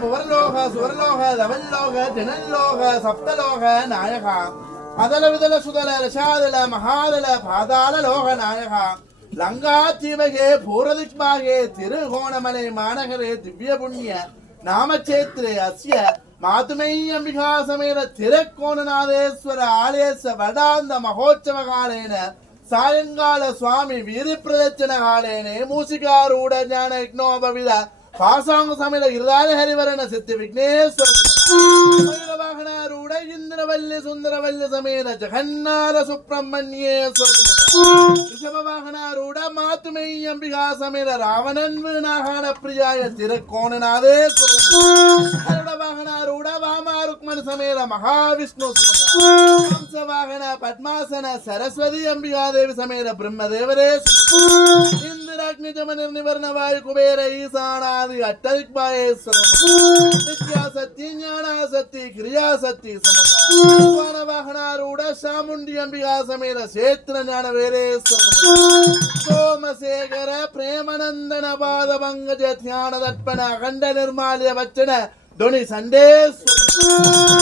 புவர்லோக சுவர்லோக தவல்லோக திணல்லோக சப்தலோக நாயகா அதல விதல சுதல ரசாதல மகாதல பாதாள லோக நாயகா லங்கா தீவகே பூரதிக்மாகே திருகோணமலை மாநகரே திவ்ய புண்ணிய நாமச்சேத்ரே அஸ்ய மாதுமை அம்பிகா திருக்கோணநாதேஸ்வர ஆலயச வடாந்த மகோற்சவ காலேன சாயங்கால சுவாமி வீர காலேனே மூசிகாரூட ஞான யக்னோபவித పాసాంగు సమయంలో ఇరాల హరివరణ శక్తి విఘ్నేశ్వర వాహనారూఢ ఇంద్రవల్లి సుందరవల్లి సమేత జగన్నాథ సుబ్రహ్మణ్యేశ్వర ரிஷப வாகனாரூட மாத்துமை அம்பிகா சமேத ராவணன் நாகான பிரியாய திருக்கோணநாதே கருட வாகனாரூட வாமா ருக்மணி சமேத மகாவிஷ்ணு கம்ச வாகன பத்மாசன சரஸ்வதி அம்பிகா தேவி சமேத பிரம்ம தேவரே നിർനിവർണ വായുകുബേര ഈസാണാതി അട്ടൽപായ സത്യ ജ്ഞാനാസക്തി ക്രിയാസക്തി വാഹനാരൂഢ ചാമുണ്ടി അംബികാസമേത ക്ഷേത്ര ജ്ഞാന സോമശേഖര പ്രേമനന്ദന പാദപങ്കജ ധ്യാന തത്പന അഖണ്ഡ നിർമാല്യ വച്ചന ധ്വനി സന്ദേശ